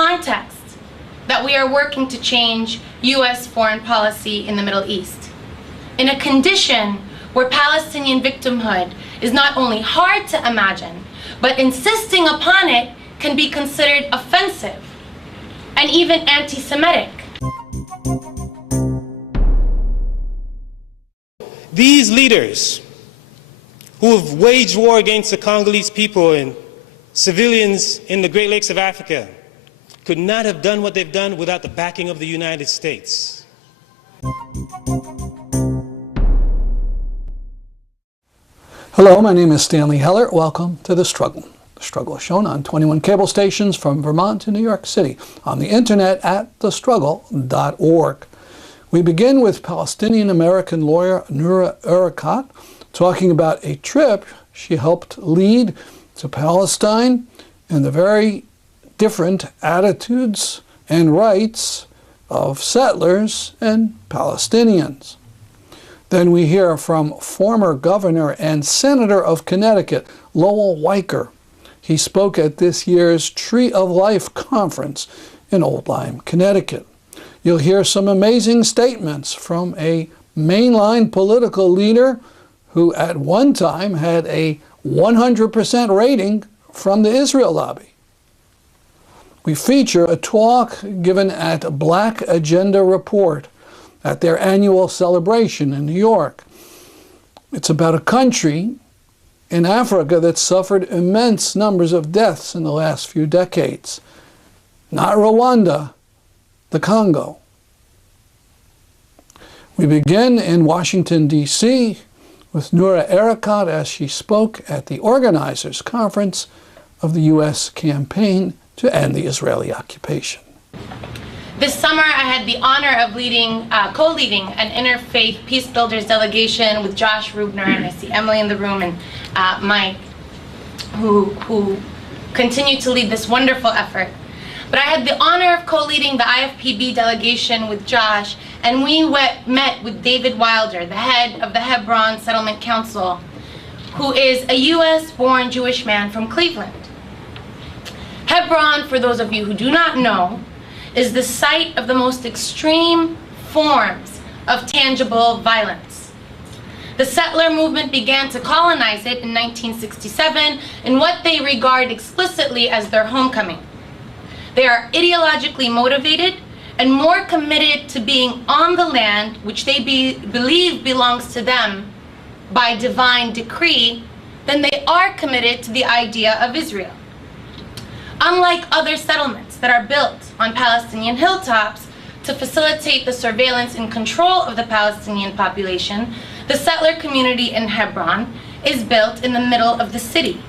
context that we are working to change U.S. foreign policy in the Middle East. In a condition where Palestinian victimhood is not only hard to imagine, but insisting upon it can be considered offensive and even anti-Semitic. These leaders who have waged war against the Congolese people and civilians in the Great Lakes of Africa could not have done what they've done without the backing of the United States. Hello, my name is Stanley Heller. Welcome to The Struggle. The Struggle is shown on 21 cable stations from Vermont to New York City, on the internet at thestruggle.org. We begin with Palestinian-American lawyer Noura Erakat talking about a trip she helped lead to Palestine and the very different attitudes and rights of settlers and Palestinians. Then we hear from former governor and senator of Connecticut, Lowell Weicker. He spoke at this year's Tree of Life conference in Old Lyme, Connecticut. You'll hear some amazing statements from a mainline political leader who at one time had a 100% rating from the Israel lobby. We feature a talk given at Black Agenda Report at their annual celebration in New York. It's about a country in Africa that suffered immense numbers of deaths in the last few decades. Not Rwanda, the Congo. We begin in Washington, D.C. with Noura Erakat as she spoke at the organizers' conference of the U.S. campaign to end the Israeli occupation. This summer, I had the honor of co-leading an interfaith Peace Builders delegation with Josh Rubner, and I see Emily in the room, and Mike, who continue to lead this wonderful effort. But I had the honor of co-leading the IFPB delegation with Josh, and we met with David Wilder, the head of the Hebron Settlement Council, who is a U.S.-born Jewish man from Cleveland. Hebron, for those of you who do not know, is the site of the most extreme forms of tangible violence. The settler movement began to colonize it in 1967 in what they regard explicitly as their homecoming. They are ideologically motivated and more committed to being on the land which they believe belongs to them by divine decree than they are committed to the idea of Israel. Unlike other settlements that are built on Palestinian hilltops to facilitate the surveillance and control of the Palestinian population, the settler community in Hebron is built in the middle of the city.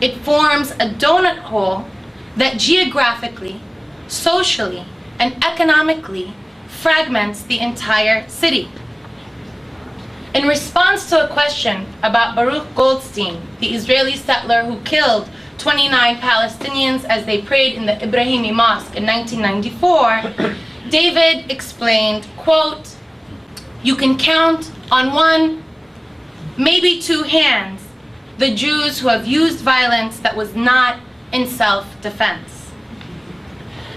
It forms a donut hole that geographically, socially, and economically fragments the entire city. In response to a question about Baruch Goldstein, the Israeli settler who killed 29 Palestinians as they prayed in the Ibrahimi Mosque in 1994, David explained, quote, "You can count on one, maybe two hands, the Jews who have used violence that was not in self-defense."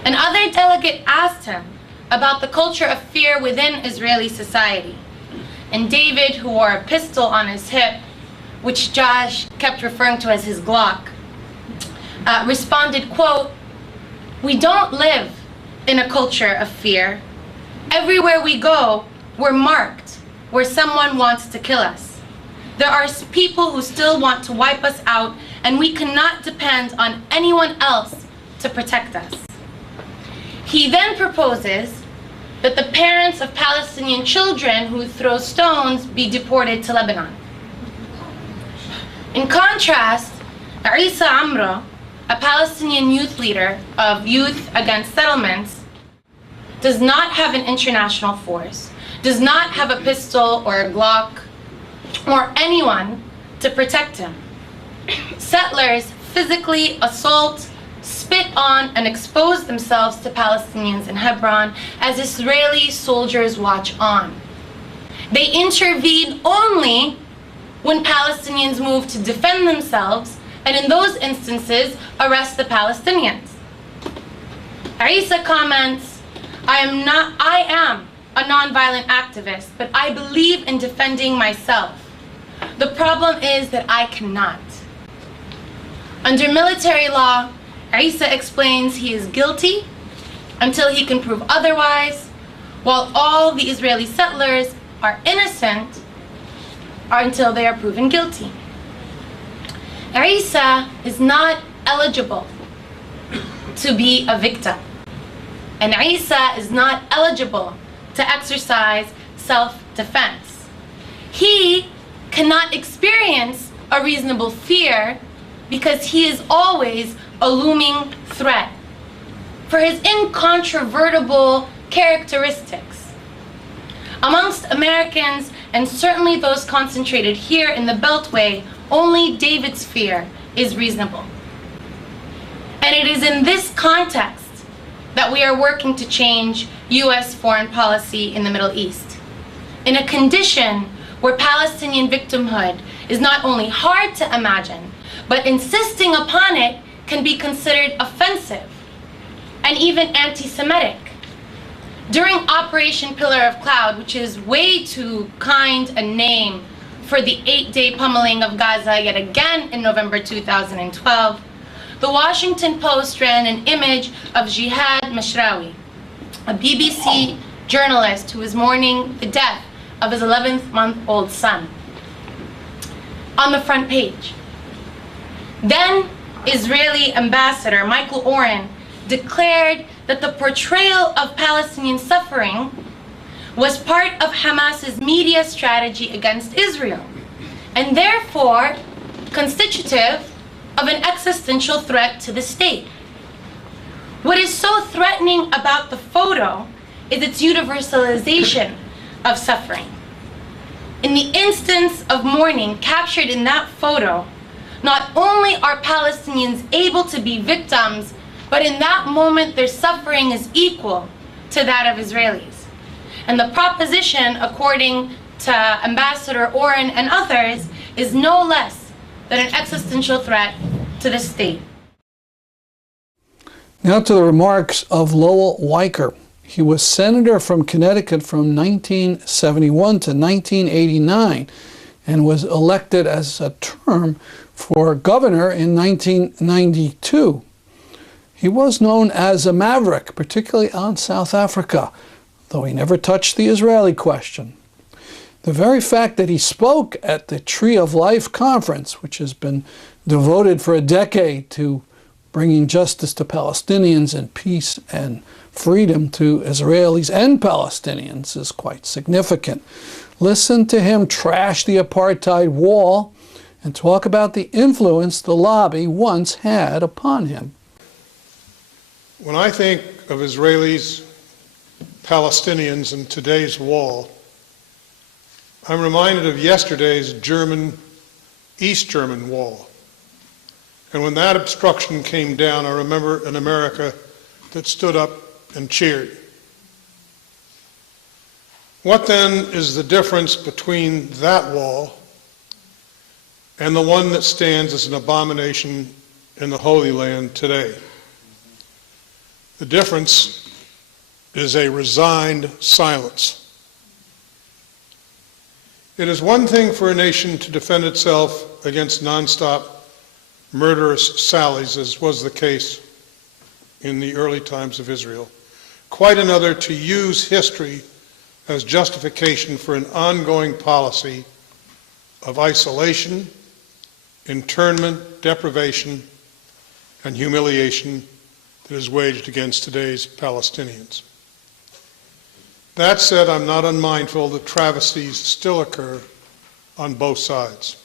Another delegate asked him about the culture of fear within Israeli society. And David, who wore a pistol on his hip, which Josh kept referring to as his Glock, responded, quote, "We don't live in a culture of fear. Everywhere we go, we're marked where someone wants to kill us. There are people who still want to wipe us out, and we cannot depend on anyone else to protect us." He then proposes that the parents of Palestinian children who throw stones be deported to Lebanon. In contrast, Isa Amro, a Palestinian youth leader of Youth Against Settlements, does not have an international force, does not have a pistol or a Glock or anyone to protect him. Settlers physically assault, spit on, and expose themselves to Palestinians in Hebron as Israeli soldiers watch on. They intervene only when Palestinians move to defend themselves, and in those instances, arrest the Palestinians. Arisa comments, I am a nonviolent activist, but I believe in defending myself. The problem is that I cannot. Under military law, Arisa explains he is guilty until he can prove otherwise, while all the Israeli settlers are innocent until they are proven guilty. Arisa is not eligible to be a victim, and Arisa is not eligible to exercise self-defense. He cannot experience a reasonable fear because he is always a looming threat. For his incontrovertible characteristics, amongst Americans, and certainly those concentrated here in the Beltway, only David's fear is reasonable. And it is in this context that we are working to change U.S. foreign policy in the Middle East. In a condition where Palestinian victimhood is not only hard to imagine, but insisting upon it can be considered offensive and even anti-Semitic. During Operation Pillar of Cloud, which is way too kind a name for the 8-day pummeling of Gaza yet again in November 2012, the Washington Post ran an image of Jihad Mashrawi, a BBC journalist who was mourning the death of his 11-month-old son, on the front page. Then Israeli ambassador Michael Oren declared that the portrayal of Palestinian suffering was part of Hamas's media strategy against Israel, and therefore constitutive of an existential threat to the state. What is so threatening about the photo is its universalization of suffering. In the instance of mourning captured in that photo, not only are Palestinians able to be victims, but in that moment their suffering is equal to that of Israelis. And the proposition, according to Ambassador Oren and others, is no less than an existential threat to the state. Now to the remarks of Lowell Weicker. He was senator from Connecticut from 1971 to 1989 and was elected as a term for governor in 1992. He was known as a maverick, particularly on South Africa, though he never touched the Israeli question. The very fact that he spoke at the Tree of Life conference, which has been devoted for a decade to bringing justice to Palestinians and peace and freedom to Israelis and Palestinians, is quite significant. Listen to him trash the apartheid wall and talk about the influence the lobby once had upon him. When I think of Israelis, Palestinians, and today's wall, I'm reminded of yesterday's East German wall. And when that obstruction came down, I remember an America that stood up and cheered. What then is the difference between that wall and the one that stands as an abomination in the Holy Land today? The difference is a resigned silence. It is one thing for a nation to defend itself against nonstop murderous sallies, as was the case in the early times of Israel. Quite another to use history as justification for an ongoing policy of isolation, internment, deprivation, and humiliation that is waged against today's Palestinians. That said, I'm not unmindful that travesties still occur on both sides.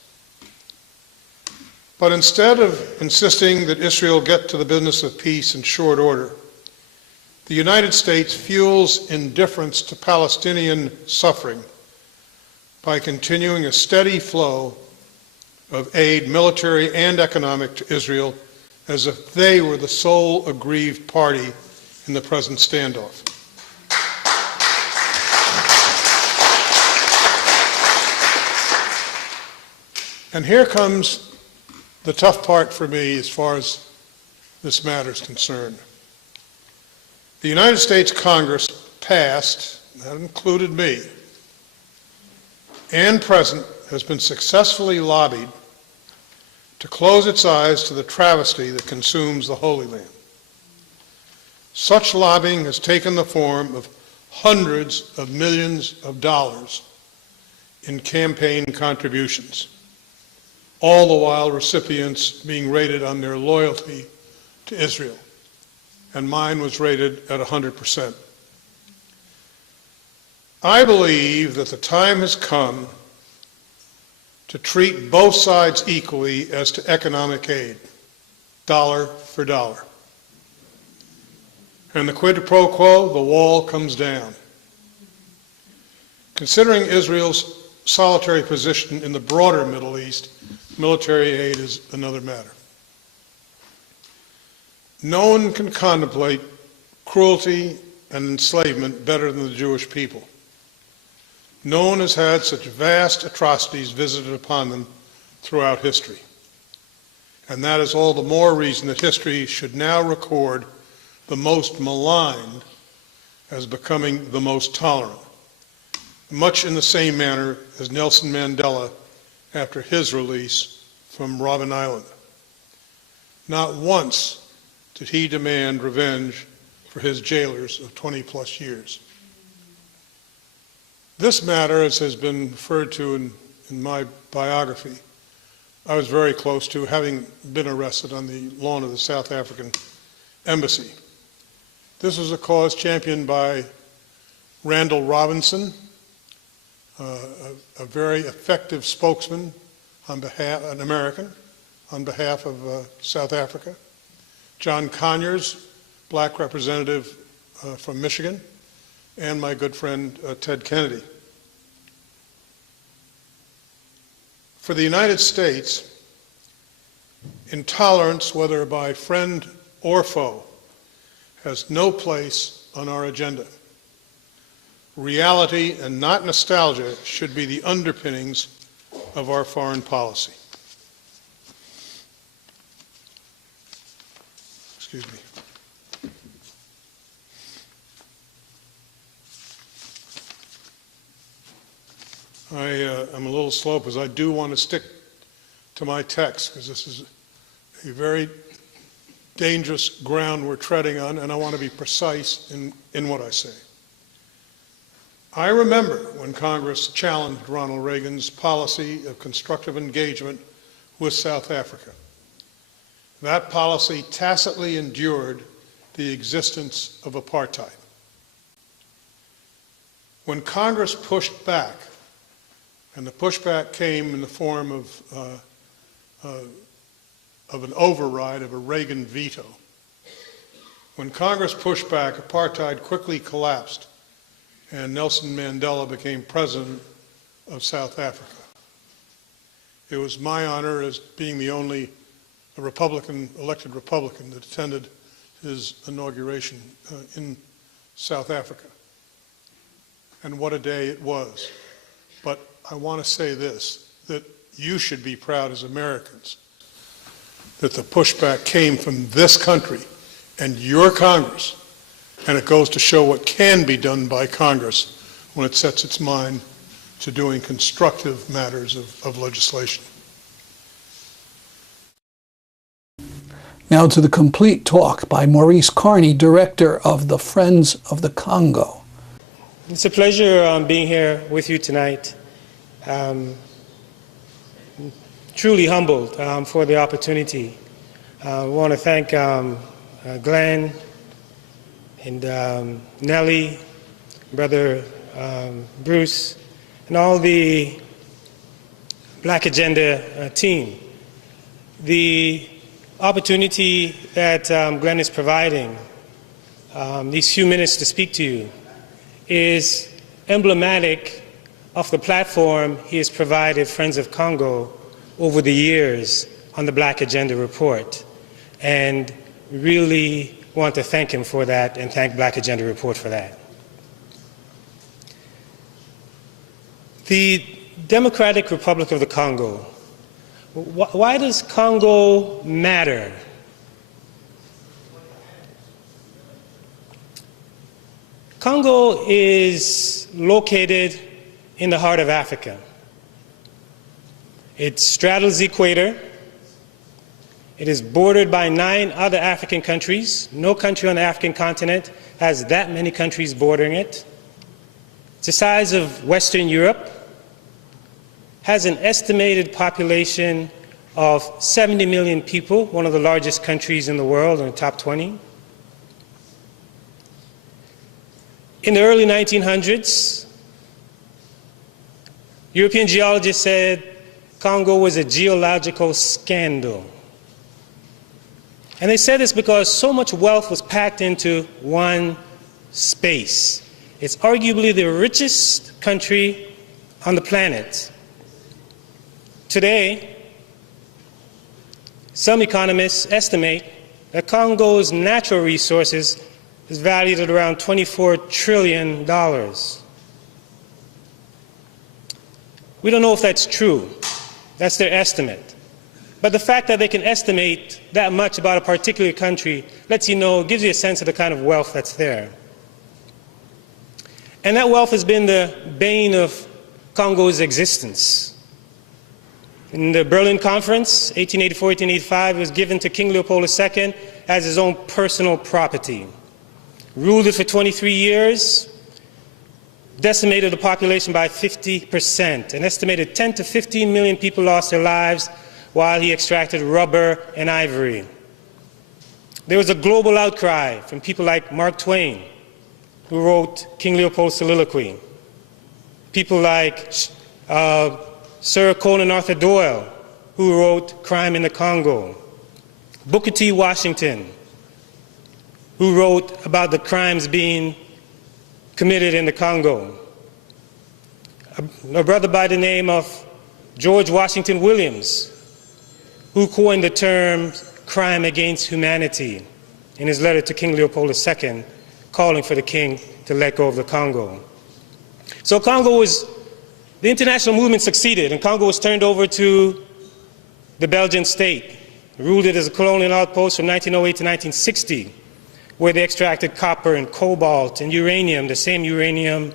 But instead of insisting that Israel get to the business of peace in short order, the United States fuels indifference to Palestinian suffering by continuing a steady flow of aid, military and economic, to Israel, as if they were the sole aggrieved party in the present standoff. And here comes the tough part for me as far as this matter is concerned. The United States Congress passed, that included me, and present, has been successfully lobbied to close its eyes to the travesty that consumes the Holy Land. Such lobbying has taken the form of hundreds of millions of dollars in campaign contributions, all the while recipients being rated on their loyalty to Israel, and mine was rated at 100%. I believe that the time has come to treat both sides equally as to economic aid, dollar for dollar. And the quid pro quo, the wall comes down. Considering Israel's solitary position in the broader Middle East, military aid is another matter. No one can contemplate cruelty and enslavement better than the Jewish people. No one has had such vast atrocities visited upon them throughout history. And that is all the more reason that history should now record the most maligned as becoming the most tolerant, much in the same manner as Nelson Mandela after his release from Robben Island. Not once did he demand revenge for his jailers of 20+ years. This matter, as has been referred to in my biography, I was very close to, having been arrested on the lawn of the South African Embassy. This was a cause championed by Randall Robinson, a very effective spokesman on behalf, an American, on behalf of South Africa. John Conyers, black representative from Michigan, and my good friend Ted Kennedy. For the United States, intolerance, whether by friend or foe, has no place on our agenda. Reality and not nostalgia should be the underpinnings of our foreign policy. Excuse me. I'm a little slow because I do want to stick to my text, because this is a very dangerous ground we're treading on, and I want to be precise in what I say. I remember when Congress challenged Ronald Reagan's policy of constructive engagement with South Africa. That policy tacitly endured the existence of apartheid. When Congress pushed back, and the pushback came in the form of an override of a Reagan veto. When Congress pushed back, apartheid quickly collapsed, and Nelson Mandela became president of South Africa. It was my honor, as being the only elected Republican, that attended his inauguration in South Africa. And what a day it was. But I want to say this, that you should be proud as Americans that the pushback came from this country and your Congress, and it goes to show what can be done by Congress when it sets its mind to doing constructive matters of legislation. Now to the complete talk by Maurice Carney, director of the Friends of the Congo. It's a pleasure being here with you tonight. Truly humbled for the opportunity. I want to thank Glenn and Nellie, Brother Bruce, and all the Black Agenda team. The opportunity that Glenn is providing, these few minutes to speak to you, is emblematic of the platform he has provided Friends of Congo over the years on the Black Agenda Report. And really want to thank him for that and thank Black Agenda Report for that. The Democratic Republic of the Congo. Why does Congo matter? Congo is located in the heart of Africa. It straddles the equator. It is bordered by 9 other African countries. No country on the African continent has that many countries bordering it. It's the size of Western Europe, has an estimated population of 70 million people, one of the largest countries in the world, in the top 20. In the early 1900s, European geologists said Congo was a geological scandal. And they said this because so much wealth was packed into one space. It's arguably the richest country on the planet. Today, some economists estimate that Congo's natural resources is valued at around $24 trillion. We don't know if that's true. That's their estimate. But the fact that they can estimate that much about a particular country lets you know, gives you a sense of the kind of wealth that's there. And that wealth has been the bane of Congo's existence. In the Berlin Conference, 1884-1885, it was given to King Leopold II as his own personal property. Ruled it for 23 years, decimated the population by 50%. An estimated 10 to 15 million people lost their lives while he extracted rubber and ivory. There was a global outcry from people like Mark Twain, who wrote King Leopold's Soliloquy. People like Sir Conan Arthur Doyle, who wrote Crime in the Congo. Booker T. Washington, who wrote about the crimes being committed in the Congo. A brother by the name of George Washington Williams, who coined the term crime against humanity in his letter to King Leopold II, calling for the king to let go of the Congo. So the international movement succeeded, and Congo was turned over to the Belgian state, ruled it as a colonial outpost from 1908 to 1960, where they extracted copper and cobalt and uranium, the same uranium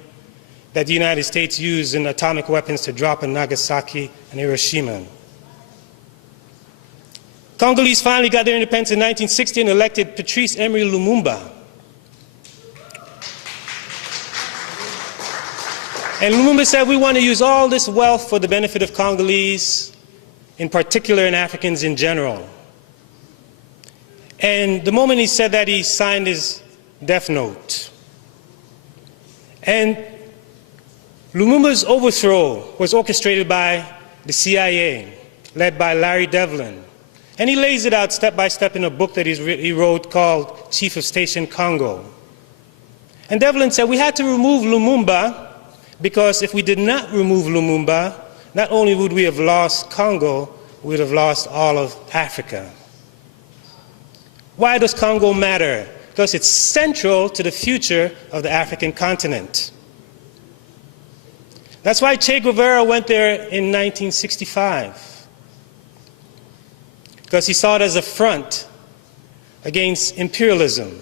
that the United States used in atomic weapons to drop in Nagasaki and Hiroshima. Congolese finally got their independence in 1960 and elected Patrice Emery Lumumba. And Lumumba said, we want to use all this wealth for the benefit of Congolese, in particular, and Africans in general. And the moment he said that, he signed his death note. And Lumumba's overthrow was orchestrated by the CIA, led by Larry Devlin. And he lays it out step by step in a book that he wrote called Chief of Station Congo. And Devlin said we had to remove Lumumba because if we did not remove Lumumba, not only would we have lost Congo, we would have lost all of Africa. Why does Congo matter? Because it's central to the future of the African continent. That's why Che Guevara went there in 1965. Because he saw it as a front against imperialism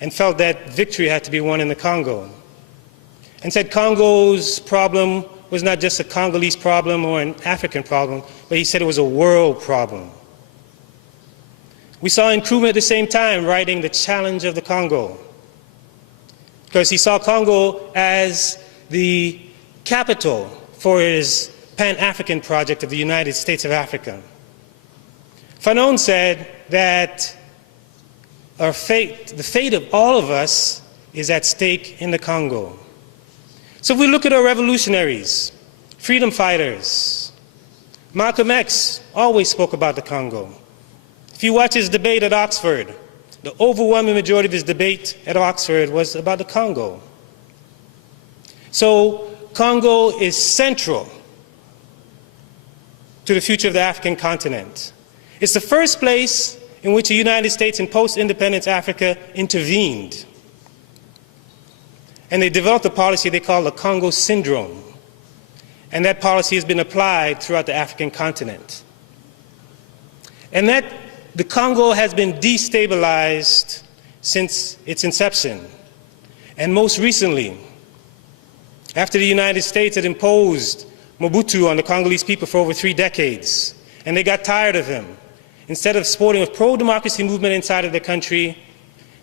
and felt that victory had to be won in the Congo. And said Congo's problem was not just a Congolese problem or an African problem, but he said it was a world problem. We saw Nkrumah at the same time writing The Challenge of the Congo, because he saw Congo as the capital for his Pan-African project of the United States of Africa. Fanon said that the fate of all of us is at stake in the Congo. So if we look at our revolutionaries, freedom fighters, Malcolm X always spoke about the Congo. If you watch his debate at Oxford, the overwhelming majority of his debate at Oxford was about the Congo. So Congo is central to the future of the African continent. It's the first place in which the United States in post-independence Africa intervened. And they developed a policy they call the Congo Syndrome. And that policy has been applied throughout the African continent. And that the Congo has been destabilized since its inception. And most recently, after the United States had imposed Mobutu on the Congolese people for over 3 decades, and they got tired of him, instead of supporting a pro-democracy movement inside of the country,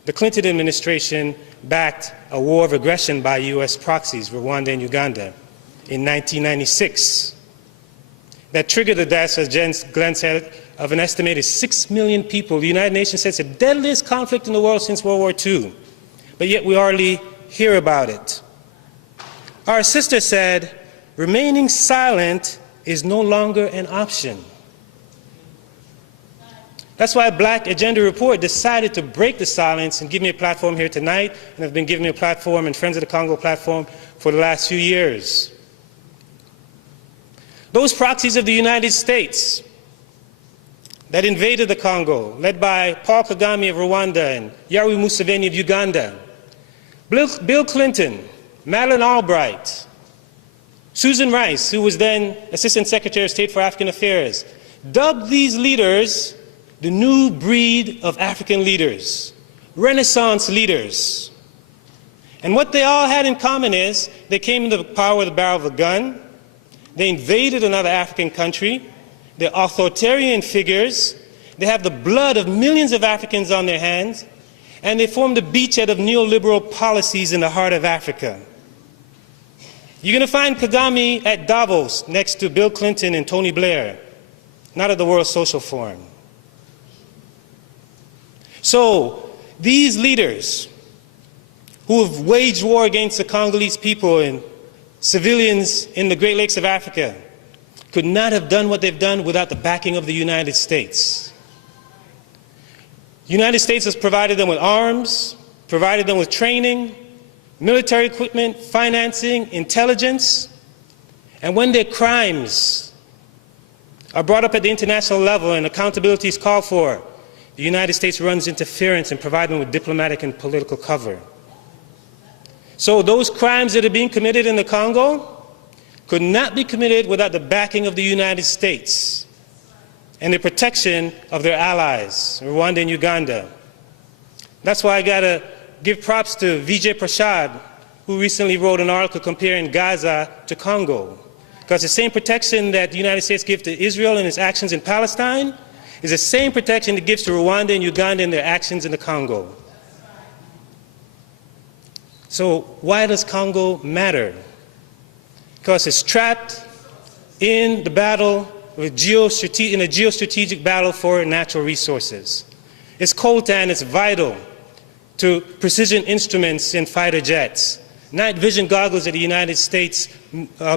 the Clinton administration backed a war of aggression by U.S. proxies, Rwanda and Uganda, in 1996. That triggered the deaths, as Glenn said, of an estimated 6 million people. The United Nations says it's the deadliest conflict in the world since World War II, but yet we hardly hear about it. Our sister said, remaining silent is no longer an option. That's why Black Agenda Report decided to break the silence and give me a platform here tonight, and have been giving me a platform and Friends of the Congo platform for the last few years. Those proxies of the United States that invaded the Congo, led by Paul Kagame of Rwanda and Yoweri Museveni of Uganda, Bill Clinton, Madeleine Albright, Susan Rice, who was then Assistant Secretary of State for African Affairs, dubbed these leaders the new breed of African leaders, Renaissance leaders. And what they all had in common is they came into power with the barrel of a gun, they invaded another African country, they're authoritarian figures, they have the blood of millions of Africans on their hands, and they form the beachhead of neoliberal policies in the heart of Africa. You're going to find Kagame at Davos next to Bill Clinton and Tony Blair, not at the World Social Forum. So these leaders who have waged war against the Congolese people and civilians in the Great Lakes of Africa could not have done what they've done without the backing of the United States. The United States has provided them with arms, provided them with training, military equipment, financing, intelligence, and when their crimes are brought up at the international level and accountability is called for, the United States runs interference and provides them with diplomatic and political cover. So those crimes that are being committed in the Congo could not be committed without the backing of the United States and the protection of their allies, Rwanda and Uganda. That's why I got to give props to Vijay Prashad, who recently wrote an article comparing Gaza to Congo. Because the same protection that the United States gives to Israel in its actions in Palestine is the same protection it gives to Rwanda and Uganda in their actions in the Congo. So why does Congo matter? Because it's trapped in the battle, in a geostrategic battle for natural resources. Its coltan is vital to precision instruments in fighter jets, night vision goggles that the United States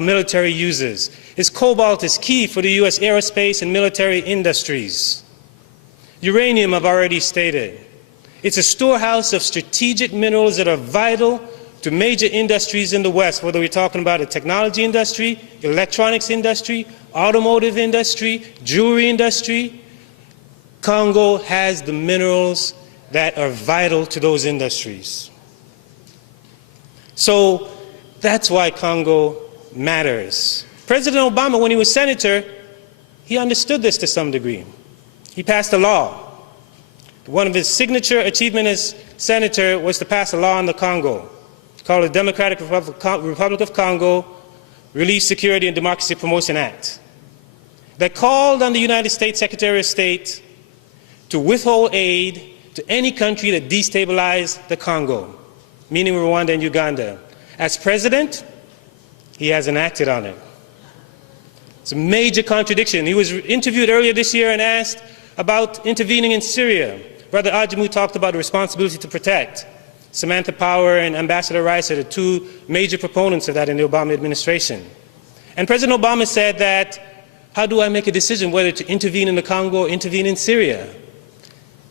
military uses. Its cobalt is key for the U.S. aerospace and military industries. Uranium, I've already stated. It's a storehouse of strategic minerals that are vital to major industries in the West, whether we're talking about the technology industry, electronics industry, automotive industry, jewelry industry. Congo has the minerals that are vital to those industries. So that's why Congo matters. President Obama, when he was senator, he understood this to some degree. He passed a law. One of his signature achievements as senator was to pass a law in the Congo called the Democratic Republic of Congo Relief, Security, and Democracy Promotion Act that called on the United States Secretary of State to withhold aid to any country that destabilized the Congo, meaning Rwanda and Uganda. As president, he hasn't acted on it. It's a major contradiction. He was interviewed earlier this year and asked about intervening in Syria. Brother Ajimu talked about the responsibility to protect. Samantha Power and Ambassador Rice are the two major proponents of that in the Obama administration. And President Obama said that, how do I make a decision whether to intervene in the Congo or intervene in Syria?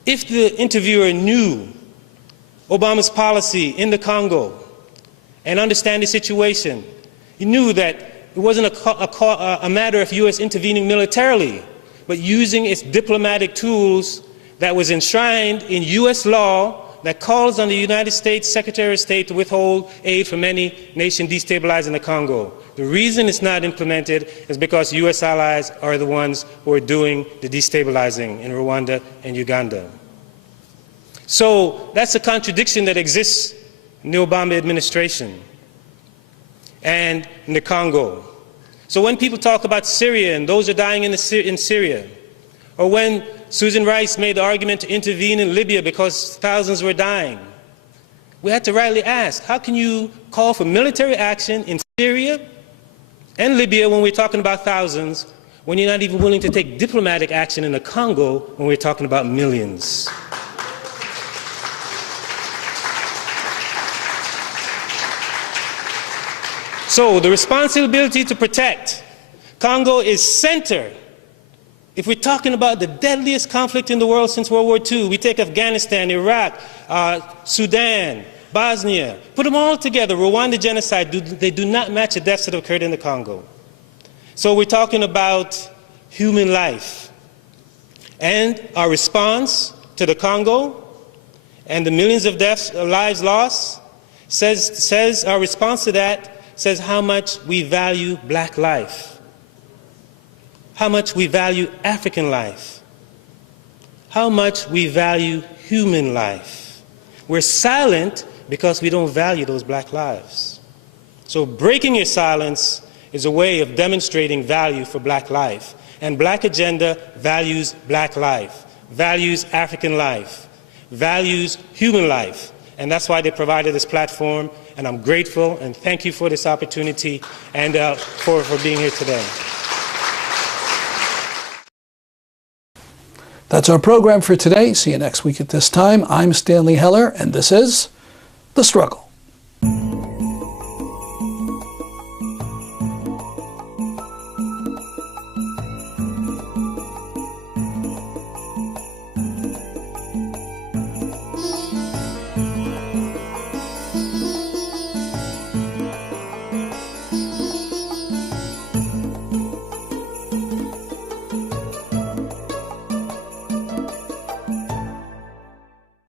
If the interviewer knew Obama's policy in the Congo and understand the situation, he knew that it wasn't a matter of U.S. intervening militarily, but using its diplomatic tools that was enshrined in U.S. law that calls on the United States Secretary of State to withhold aid from any nation destabilizing the Congo. The reason it's not implemented is because U.S. allies are the ones who are doing the destabilizing in Rwanda and Uganda. So that's a contradiction that exists in the Obama administration, and in the Congo. So when people talk about Syria and those are dying in Syria, or when Susan Rice made the argument to intervene in Libya because thousands were dying, we had to rightly ask, how can you call for military action in Syria and Libya when we're talking about thousands, when you're not even willing to take diplomatic action in the Congo when we're talking about millions? So the responsibility to protect Congo is center. If we're talking about the deadliest conflict in the world since World War II, we take Afghanistan, Iraq, Sudan, Bosnia, put them all together, Rwanda genocide, they do not match the deaths that occurred in the Congo. So we're talking about human life. And our response to the Congo and the millions of lives lost says our response to that says how much we value black life, how much we value African life, how much we value human life. We're silent because we don't value those black lives. So breaking your silence is a way of demonstrating value for black life. And Black Agenda values black life, values African life, values human life. And that's why they provided this platform. And I'm grateful and thank you for this opportunity and for being here today. That's our program for today. See you next week at this time. I'm Stanley Heller, and this is The Struggle.